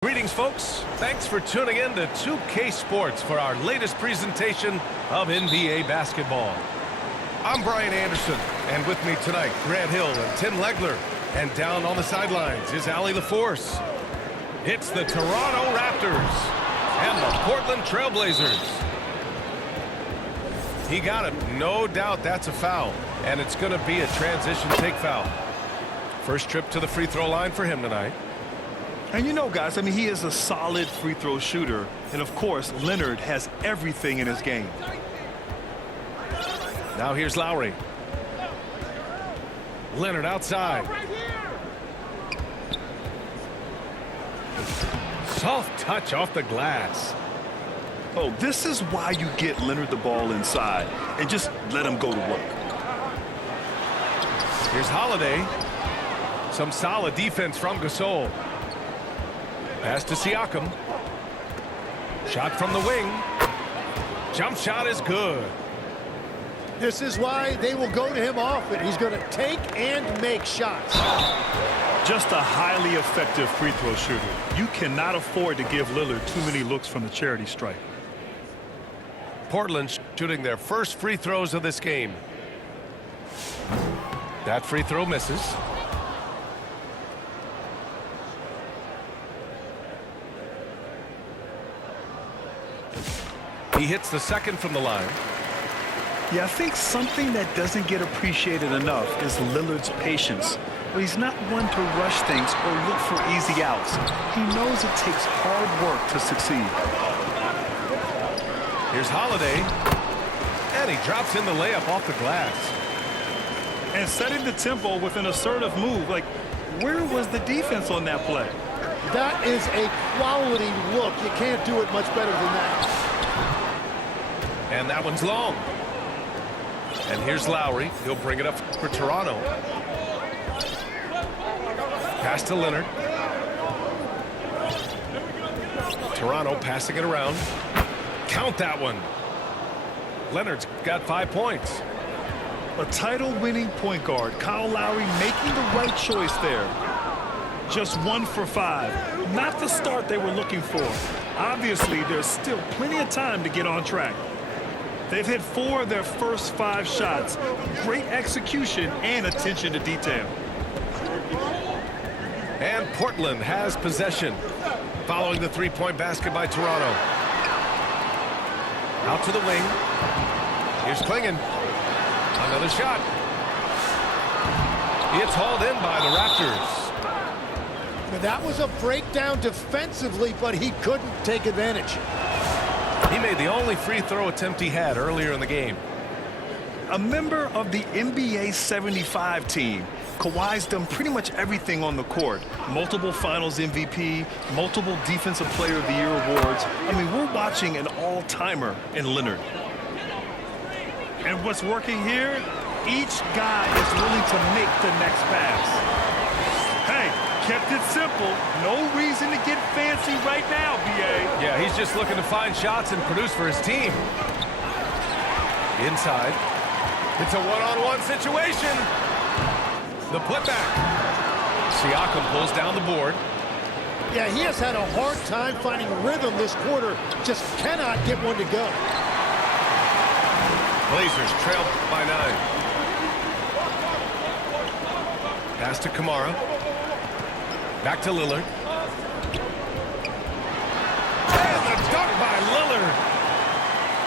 Greetings, folks. Thanks for tuning in to 2K Sports for our latest presentation of NBA basketball. I'm Brian Anderson, and with me tonight, Grant Hill and Tim Legler. And down on the sidelines is Allie LaForce. It's the Toronto Raptors and the Portland Trailblazers. He got it. No doubt that's a foul, and it's going to be a transition take foul. First trip to the free throw line for him tonight. And you know, guys, I mean, he is a solid free throw shooter. And, of course, Leonard has everything in his game. Now here's Lowry. Leonard outside. Soft touch off the glass. Oh, this is why you get Leonard the ball inside and just let him go to work. Here's Holiday. Some solid defense from Gasol. Pass to Siakam. Shot from the wing. Jump shot is good. This is why they will go to him often. He's going to take and make shots. Just a highly effective free throw shooter. You cannot afford to give Lillard too many looks from the charity stripe. Portland shooting their first free throws of this game. That free throw misses. He hits the second from the line. Yeah, I think something that doesn't get appreciated enough is Lillard's patience. He's not one to rush things or look for easy outs. He knows it takes hard work to succeed. Here's Holiday. And he drops in the layup off the glass. And setting the tempo with an assertive move. Like, where was the defense on that play? That is a quality look. You can't do it much better than that. And that one's long. And here's Lowry. He'll bring it up for Toronto. Pass to Leonard. Toronto passing it around. Count that one. Leonard's got 5 points. A title-winning point guard, Kyle Lowry, making the right choice there. Just 1 for 5. Not the start they were looking for. Obviously, there's still plenty of time to get on track. They've hit 4 of their first 5 shots. Great execution and attention to detail. And Portland has possession following the three-point basket by Toronto. Out to the wing. Here's Klingon. Another shot. It's hauled in by the Raptors. That was a breakdown defensively, but he couldn't take advantage. He made the only free throw attempt he had earlier in the game. A member of the NBA 75 team, Kawhi's done pretty much everything on the court. Multiple Finals MVP, multiple Defensive Player of the Year awards. I mean, we're watching an all-timer in Leonard. And what's working here? Each guy is willing to make the next pass. Hey, kept it simple. No reason to get fancy right now, B.A. Yeah, he's just looking to find shots and produce for his team. Inside. It's a one-on-one situation. The putback. Siakam pulls down the board. Yeah, he has had a hard time finding rhythm this quarter. Just cannot get one to go. Blazers trail by 9. Pass to Kamara. Back to Lillard. And the dunk by Lillard.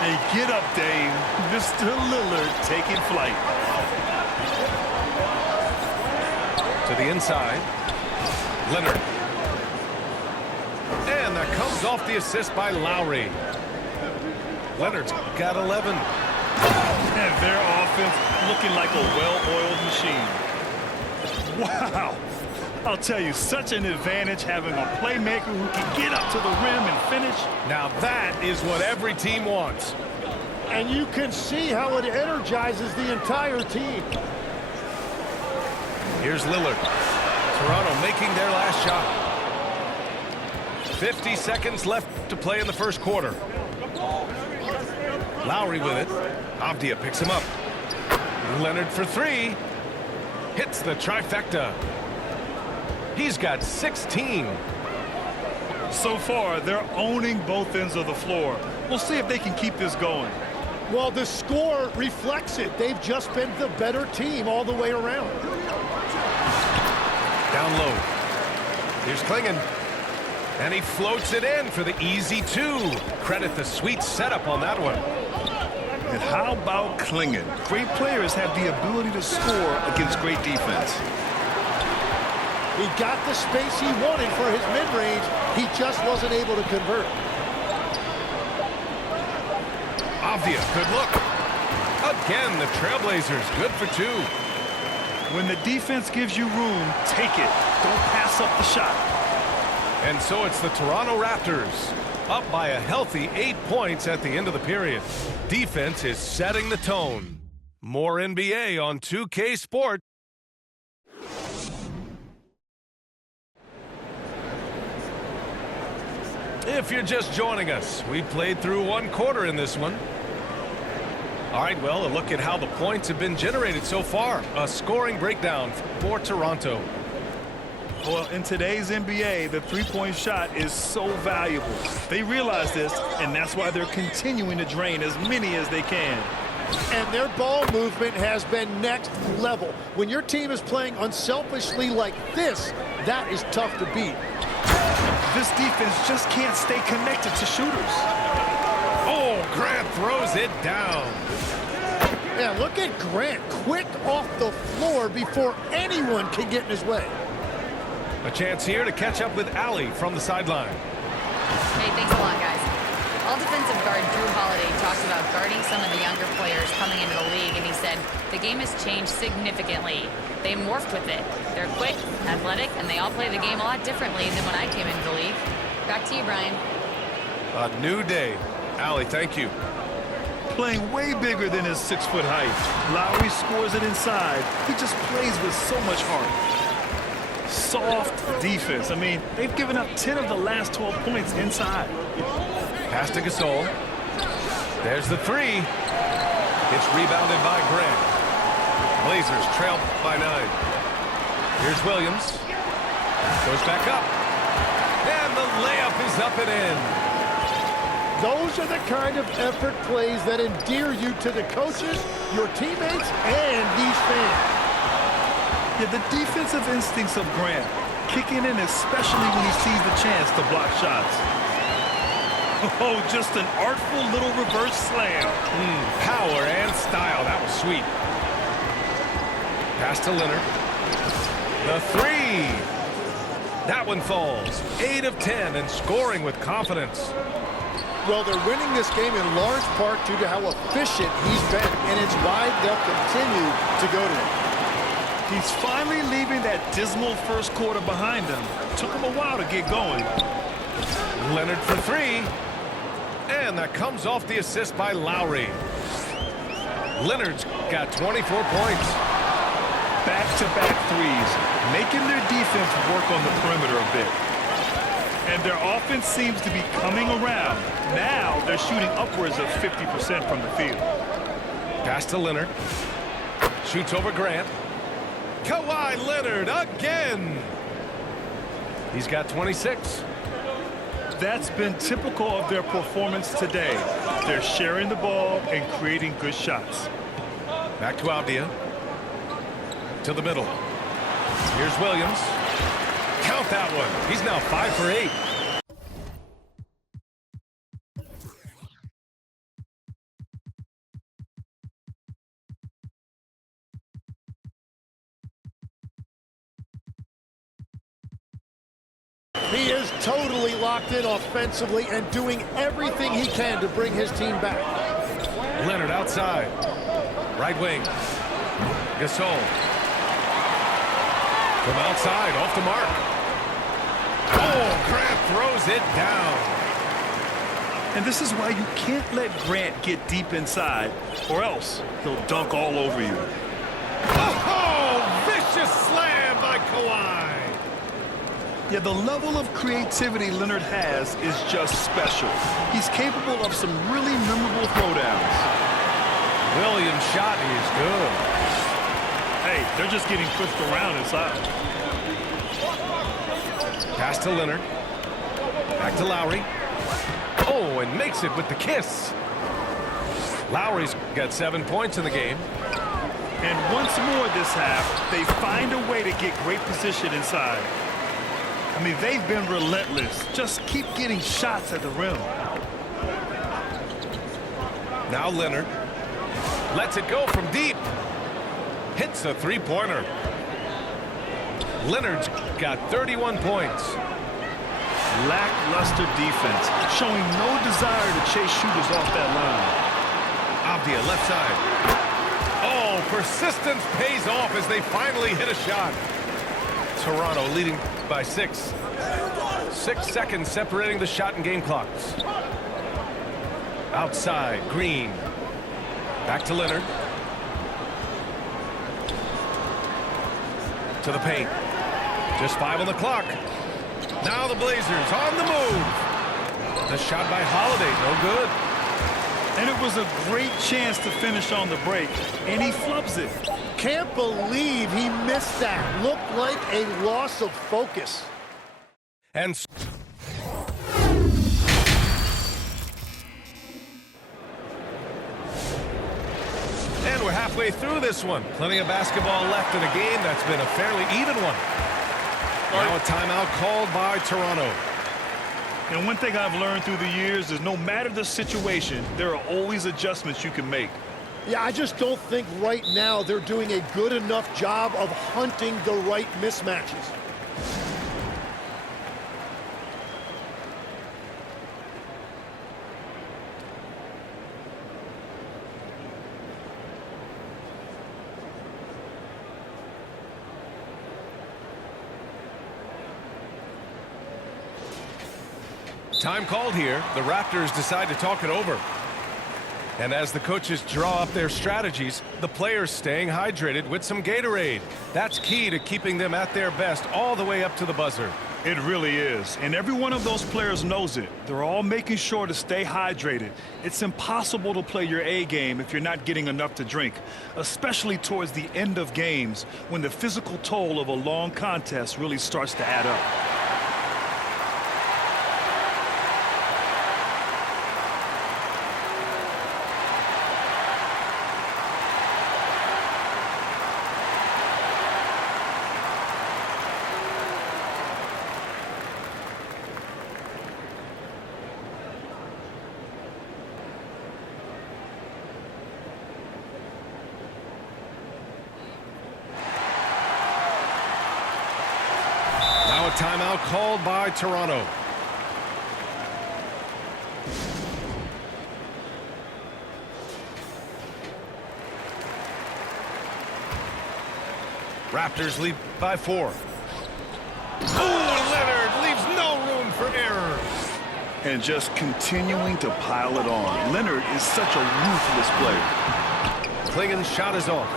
Hey, get up, Dame. Mr. Lillard taking flight. To the inside. Leonard. And that comes off the assist by Lowry. Leonard's got 11. And their offense looking like a well-oiled machine. Wow. I'll tell you, such an advantage having a playmaker who can get up to the rim and finish. Now that is what every team wants. And you can see how it energizes the entire team. Here's Lillard. Toronto making their last shot. 50 seconds left to play in the first quarter. Lowry with it. Avdia picks him up. Leonard for 3. Hits the trifecta. He's got 16. So far, they're owning both ends of the floor. We'll see if they can keep this going. Well, the score reflects it. They've just been the better team all the way around. Down low. Here's Klingon. And he floats it in for the easy two. Credit the sweet setup on that one. And how about Klingon? Great players have the ability to score against great defense. He got the space he wanted for his mid-range. He just wasn't able to convert. Avdia, good look. Again, the Trailblazers, good for two. When the defense gives you room, take it. Don't pass up the shot. And so it's the Toronto Raptors, up by a healthy 8 points at the end of the period. Defense is setting the tone. More NBA on 2K Sports. If you're just joining us, we played through one quarter in this one. All right, well, a look at how the points have been generated so far. A scoring breakdown for Toronto. Well, in today's NBA, the three-point shot is so valuable. They realize this, and that's why they're continuing to drain as many as they can. And their ball movement has been next level. When your team is playing unselfishly like this, that is tough to beat. This defense just can't stay connected to shooters. Oh, Grant throws it down. Yeah, look at Grant, quick off the floor before anyone can get in his way. A chance here to catch up with Allie from the sideline. Hey, thanks a lot, guys. All defensive guard Drew Holiday talked about guarding some of the younger players coming into the league, and he said the game has changed significantly. They morphed with it. They're quick, athletic, and they all play the game a lot differently than when I came into the league. Back to you, Brian. A new day. Allie, thank you. Playing way bigger than his 6-foot height. Lowry scores it inside. He just plays with so much heart. Soft defense. I mean, they've given up 10 of the last 12 points inside. Pass to Gasol. There's the three. It's rebounded by Grant. Blazers trail by 9. Here's Williams. Goes back up. And the layup is up and in. Those are the kind of effort plays that endear you to the coaches, your teammates, and these fans. Yeah, the defensive instincts of Grant kicking in, especially when he sees the chance to block shots. Oh, just an artful little reverse slam. Power and style. That was sweet. Pass to Leonard. The three. That one falls. 8 of 10 and scoring with confidence. Well, they're winning this game in large part due to how efficient he's been, and it's why they'll continue to go to him. He's finally leaving that dismal first quarter behind him. Took him a while to get going. Leonard for three. And that comes off the assist by Lowry. Leonard's got 24 points. Back-to-back threes, making their defense work on the perimeter a bit. And their offense seems to be coming around. Now they're shooting upwards of 50% from the field. Pass to Leonard. Shoots over Grant. Kawhi Leonard again. He's got 26. That's been typical of their performance today. They're sharing the ball and creating good shots. Back to Avdia. To the middle. Here's Williams. Count that one. He's now 5 for 8. He is totally locked in offensively and doing everything he can to bring his team back. Leonard outside. Right wing. Gasol. From outside, off the mark. Oh, Grant throws it down. And this is why you can't let Grant get deep inside, or else he'll dunk all over you. Oh, vicious slam by Kawhi. Yeah, the level of creativity Leonard has is just special. He's capable of some really memorable throwdowns. Williams' shot is good. Hey, they're just getting pushed around inside. Pass to Leonard. Back to Lowry. Oh, and makes it with the kiss. Lowry's got 7 points in the game. And once more this half, they find a way to get great position inside. I mean, they've been relentless. Just keep getting shots at the rim. Now Leonard lets it go from deep. Hits a three-pointer. Leonard's got 31 points. Lackluster defense, showing no desire to chase shooters off that line. Avdia left side. Oh, persistence pays off as they finally hit a shot. Toronto leading by 6. 6 seconds separating the shot and game clocks. Outside, Green. Back to Leonard. To the paint. Just 5 on the clock. Now the Blazers on the move. The shot by Holiday, no good. And it was a great chance to finish on the break, and he flubs it. Can't believe he missed that. Looked like a loss of focus. And we're halfway through this one. Plenty of basketball left in a game that's been a fairly even one. Now a timeout called by Toronto. And one thing I've learned through the years is no matter the situation, there are always adjustments you can make. Yeah, I just don't think right now they're doing a good enough job of hunting the right mismatches. Time called here. The Raptors decide to talk it over. And as the coaches draw up their strategies, the players staying hydrated with some Gatorade. That's key to keeping them at their best all the way up to the buzzer. It really is. And every one of those players knows it. They're all making sure to stay hydrated. It's impossible to play your A game if you're not getting enough to drink, especially towards the end of games when the physical toll of a long contest really starts to add up. Timeout called by Toronto. Raptors lead by 4. Oh, Leonard leaves no room for error. And just continuing to pile it on. Leonard is such a ruthless player. Klingen's shot is off.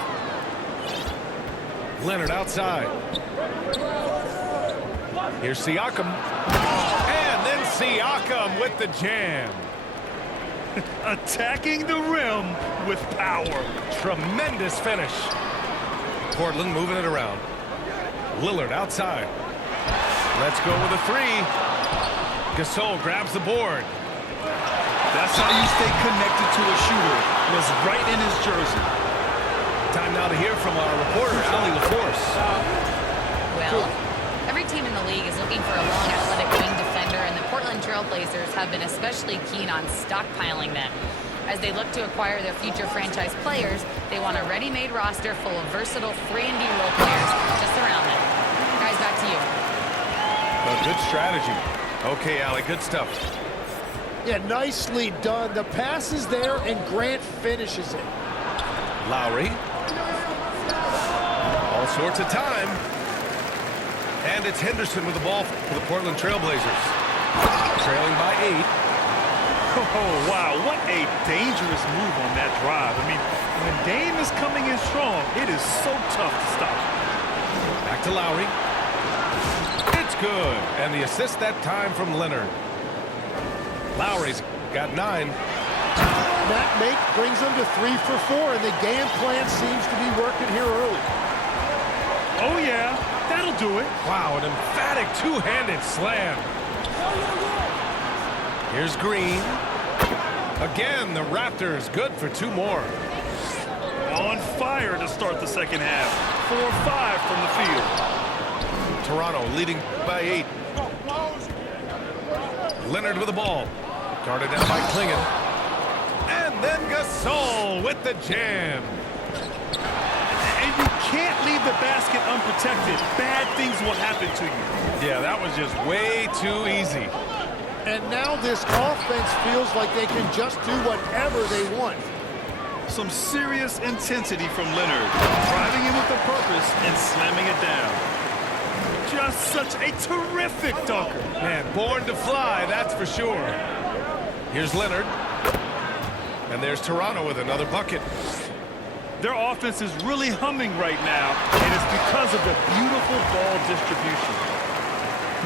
Leonard outside. Here's Siakam. And then Siakam with the jam. Attacking the rim with power. Tremendous finish. Portland moving it around. Lillard outside. Let's go with a 3. Gasol grabs the board. That's how you stay connected to a shooter. Was right in his jersey. Time now to hear from our reporter, Allie LaForce. Well, every team in the league is looking for a long, athletic wing defender, and the Portland Trail Blazers have been especially keen on stockpiling them. As they look to acquire their future franchise players, they want a ready-made roster full of versatile 3-and-D role players to surround them. Guys, back to you. A good strategy. Okay, Allie, good stuff. Yeah, nicely done. The pass is there, and Grant finishes it. Lowry. All sorts of time. And it's Henderson with the ball for the Portland Trail Blazers. Trailing by 8. Oh, wow, what a dangerous move on that drive. I mean, when Dame is coming in strong, it is so tough to stop. Back to Lowry. It's good. And the assist that time from Leonard. Lowry's got 9. That make brings them to 3 for 4, and the game plan seems to be working here early. Oh, yeah, that'll do it. Wow, an emphatic two-handed slam. Here's Green. Again, the Raptors good for 2 more. On fire to start the second half. 4-5 from the field. Toronto leading by 8. Leonard with the ball. Guarded down by Klingon. And then Gasol with the jam. And you can't leave the basket unprotected. Bad things will happen to you. Yeah, that was just way too easy. And now this offense feels like they can just do whatever they want. Some serious intensity from Leonard. Driving in with a purpose and slamming it down. Just such a terrific dunker. Man, born to fly, that's for sure. Here's Leonard. And there's Toronto with another bucket. Their offense is really humming right now, and it's because of the beautiful ball distribution.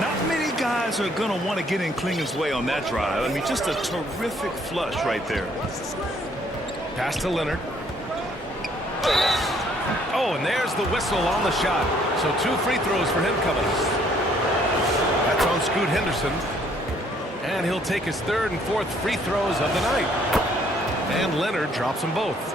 Not many guys are going to want to get in Klingon's way on that drive. I mean, just a terrific flush right there. Pass to Leonard. Oh, and there's the whistle on the shot. So 2 free throws for him coming up. That's on Scoot Henderson. And he'll take his 3rd and 4th free throws of the night. And Leonard drops them both.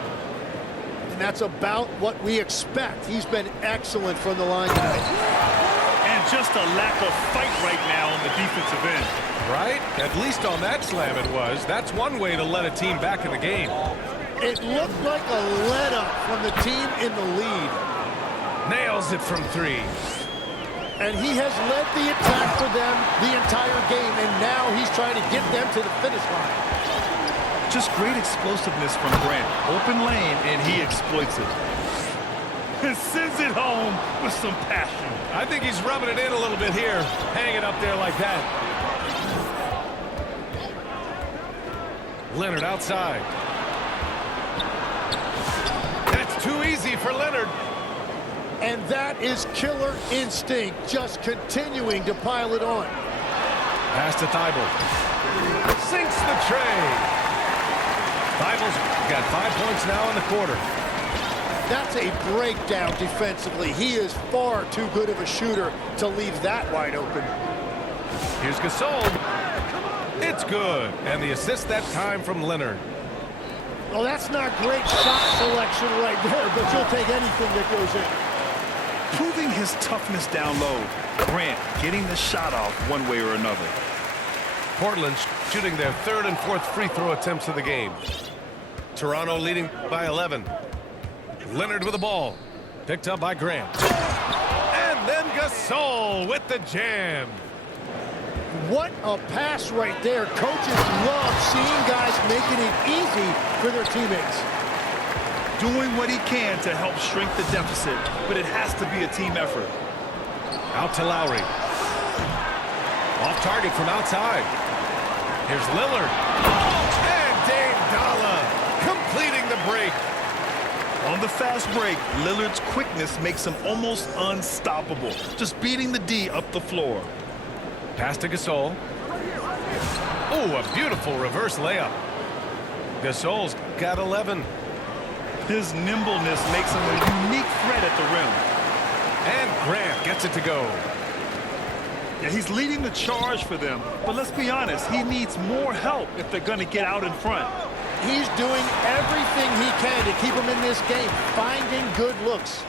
And that's about what we expect. He's been excellent from the line tonight. And just a lack of fight right now on the defensive end. Right? At least on that slam it was. That's one way to let a team back in the game. It looked like a let-up from the team in the lead. Nails it from 3. And he has led the attack for them the entire game, and now he's trying to get them to the finish line. Just great explosiveness from Grant. Open lane, and he exploits it. And sends it home with some passion. I think he's rubbing it in a little bit here. Hang it up there like that. Leonard outside. That's too easy for Leonard. And that is killer instinct, just continuing to pile it on. Pass to Thibault. Sinks the tray. Thibault's got 5 points now in the quarter. That's a breakdown defensively. He is far too good of a shooter to leave that wide open. Here's Gasol. It's good. And the assist that time from Leonard. Well, that's not great shot selection right there, but you'll take anything that goes in. Proving his toughness down low. Grant getting the shot off one way or another. Portland shooting their 3rd and 4th free throw attempts of the game. Toronto leading by 11. Leonard with the ball. Picked up by Grant. And then Gasol with the jam. What a pass right there. Coaches love seeing guys making it easy for their teammates. Doing what he can to help shrink the deficit, but it has to be a team effort. Out to Lowry. Off target from outside. Here's Lillard. And Dame Dalla completing the break. On the fast break, Lillard's quickness makes him almost unstoppable. Just beating the D up the floor. Pass to Gasol. Oh, a beautiful reverse layup. Gasol's got 11. His nimbleness makes him a unique threat at the rim. And Grant gets it to go. Yeah, he's leading the charge for them, but let's be honest, he needs more help if they're going to get out in front. He's doing everything he can to keep them in this game, finding good looks.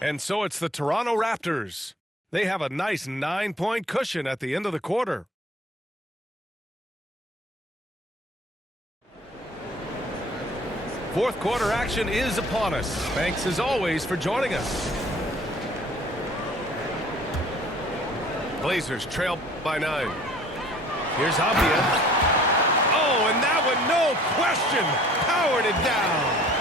And so it's the Toronto Raptors. They have a nice 9-point cushion at the end of the quarter. Fourth quarter action is upon us. Thanks as always for joining us. Blazers trail by 9. Here's Avdia. Oh, and that one, no question, powered it down.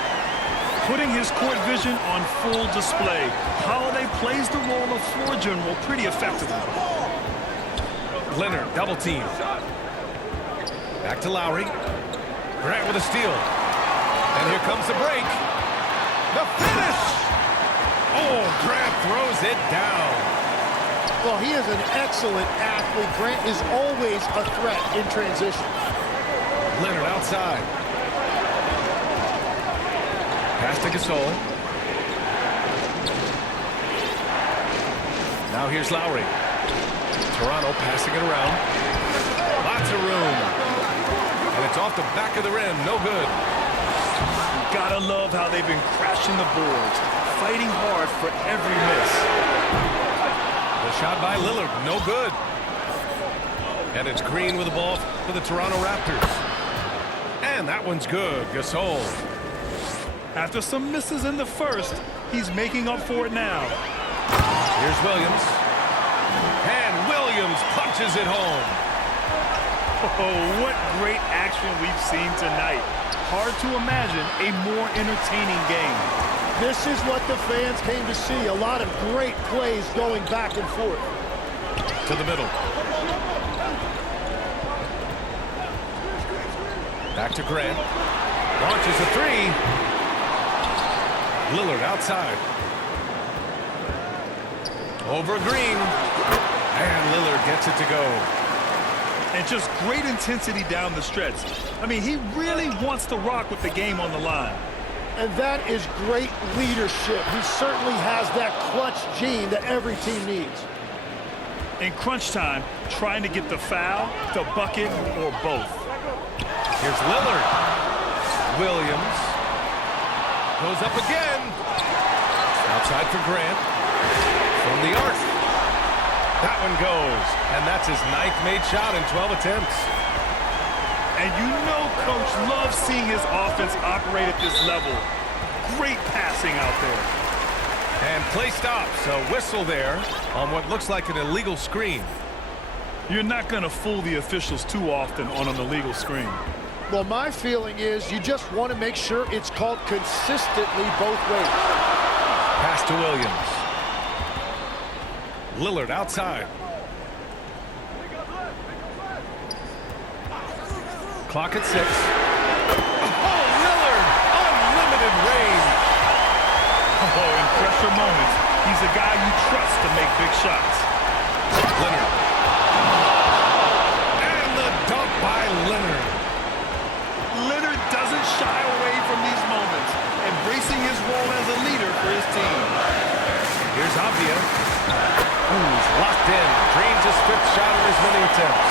Putting his court vision on full display. Holiday plays the role of floor general pretty effectively. Leonard double team. Back to Lowry. Grant with a steal. And here comes the break. The finish! Oh, Grant throws it down. Well, he is an excellent athlete. Grant is always a threat in transition. Leonard outside. Pass to Gasol. Now here's Lowry. Toronto passing it around. Lots lots of room. And it's off the back of the rim. No good. Gotta love how they've been crashing the boards, fighting hard for every miss. The shot by Lillard. No good. And it's Green with the ball for the Toronto Raptors. And that one's good. Gasol. After some misses in the first, he's making up for it now. Here's Williams. And Williams punches it home. Oh, what great action we've seen tonight. Hard to imagine a more entertaining game. This is what the fans came to see. A lot of great plays going back and forth. To the middle. Back to Grant. Launches a three. Lillard outside. Over Green. And Lillard gets it to go. And just great intensity down the stretch. I mean, he really wants to rock with the game on the line. And that is great leadership. He certainly has that clutch gene that every team needs. In crunch time, trying to get the foul, the bucket, or both. Here's Lillard. Williams. Goes up again. Outside for Grant. From the arc. That one goes. And that's his 9th made shot in 12 attempts. And you know Coach loves seeing his offense operate at this level. Great passing out there. And play stops. A whistle there on what looks like an illegal screen. You're not going to fool the officials too often on an illegal screen. Well, my feeling is you just want to make sure it's called consistently both ways. Pass to Williams. Lillard outside. Clock at 6. Oh, Lillard! Unlimited range. Oh, in pressure moments, he's a guy you trust to make big shots. Leonard. And the dunk by Leonard. Leonard doesn't shy away from these moments, embracing his role as a leader for his team. Here's Avdia. Who's locked in. Drains his 5th shot in as many attempts.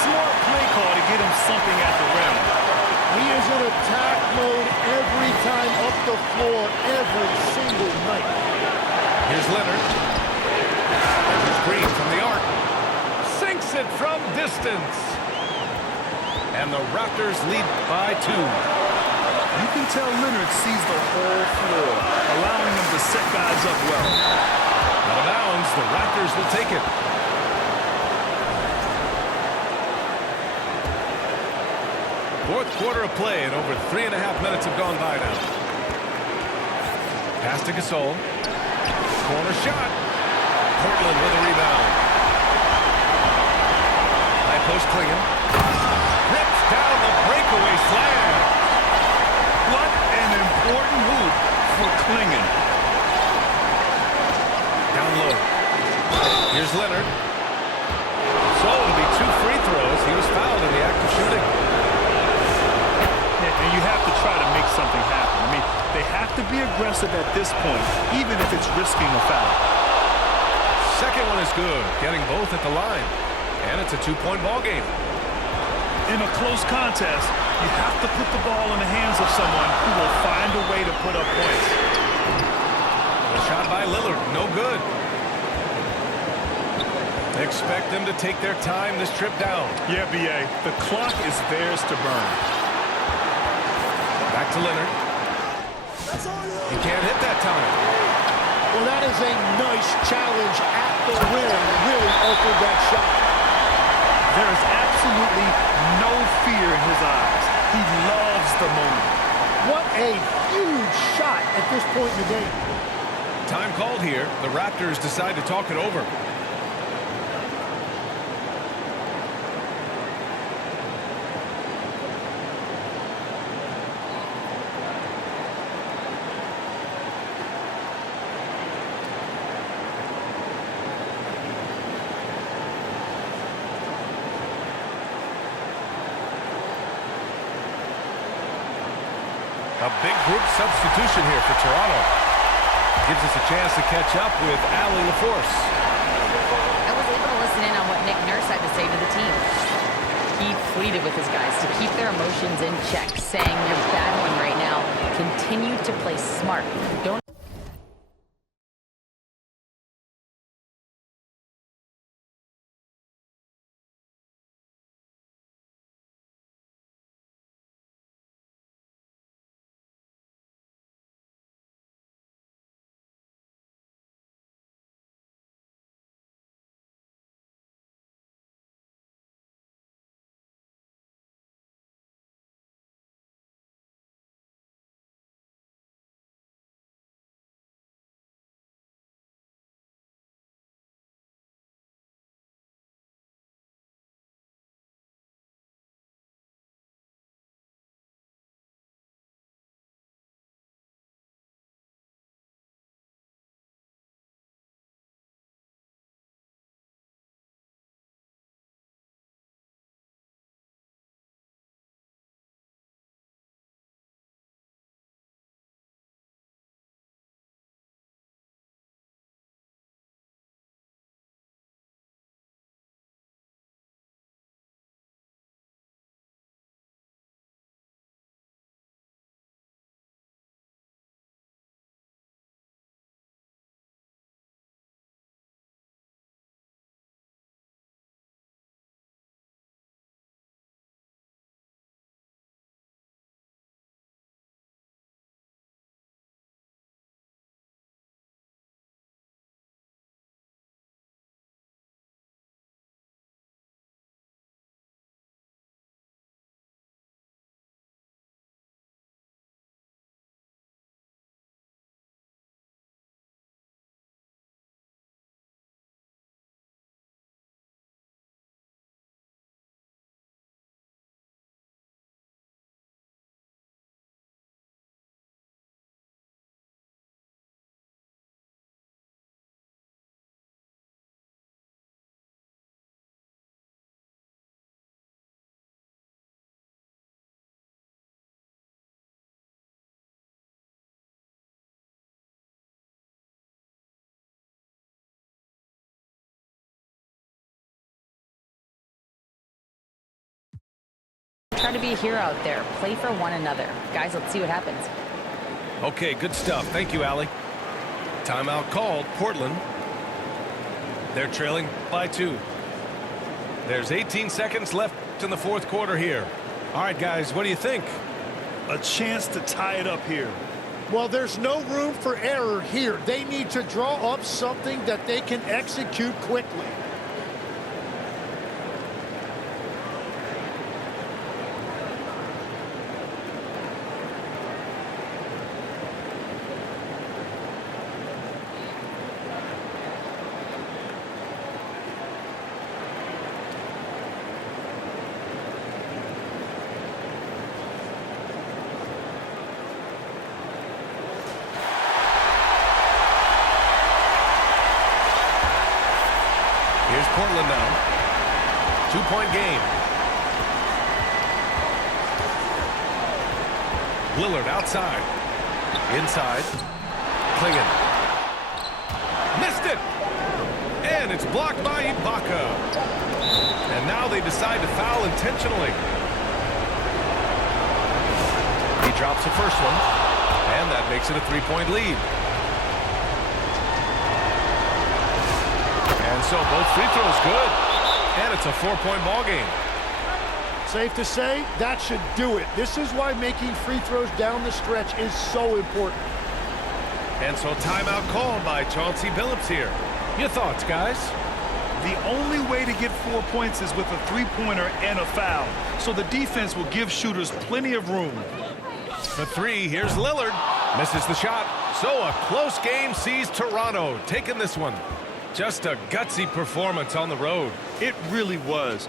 Smart play call to get him something at the rim. He is in attack mode every time up the floor, every single night. Here's Leonard. There's Green from the arc. Sinks it from distance. And the Raptors lead by 2. You can tell Leonard sees the whole floor, allowing him to set guys up well. Out of bounds, the Raptors will take it. Fourth quarter of play, and over 3.5 minutes have gone by now. Pass to Gasol. Corner shot. Portland with a rebound. High post Klingon. Rips down the breakaway slam. What an important move for Klingon. Down low. Here's Leonard. So it'll be 2 free throws. He was fouled in the act of shooting. And you have to try to make something happen. I mean, they have to be aggressive at this point, even if it's risking a foul. Second one is good, getting both at the line. And it's a 2-point ball game. In a close contest, you have to put the ball in the hands of someone who will find a way to put up points. The shot by Lillard, no good. Expect them to take their time this trip down. Yeah, B.A., the clock is theirs to burn. Back to Leonard. He can't hit that time. Well, that is a nice challenge at the rim. Really altered that shot. There is absolutely no fear in his eyes. He loves the moment. What a huge shot at this point in the game. Time called here. The Raptors decide to talk it over. A big group substitution here for Toronto. Gives us a chance to catch up with Allie LaForce. I was able to listen listen in on what Nick Nurse had to say to the team. He pleaded with his guys to keep their emotions in check, saying, "You're battling right now. Continue to play smart. Don't." Try to be a hero out there. Play for one another. Guys, let's see what happens. Okay, good stuff. Thank you, Allie. Timeout called. Portland. They're trailing by 2. There's 18 seconds left in the fourth quarter here. All right, guys, what do you think? A chance to tie it up here. Well, there's no room for error here. They need to draw up something that they can execute quickly. Here's Portland now. 2-point game. Lillard outside. Inside. Klingon. Missed it! And it's blocked by Ibaka. And now they decide to foul intentionally. He drops the first one. And that makes it a 3-point lead. And so both free throws good. And it's a 4-point ball game. Safe to say, that should do it. This is why making free throws down the stretch is so important. And so timeout called by Chauncey Billups here. Your thoughts, guys? The only way to get 4 points is with a three-pointer and a foul. So the defense will give shooters plenty of room. For 3, here's Lillard. Misses the shot. So a close game sees Toronto taking this one. Just a gutsy performance on the road. It really was.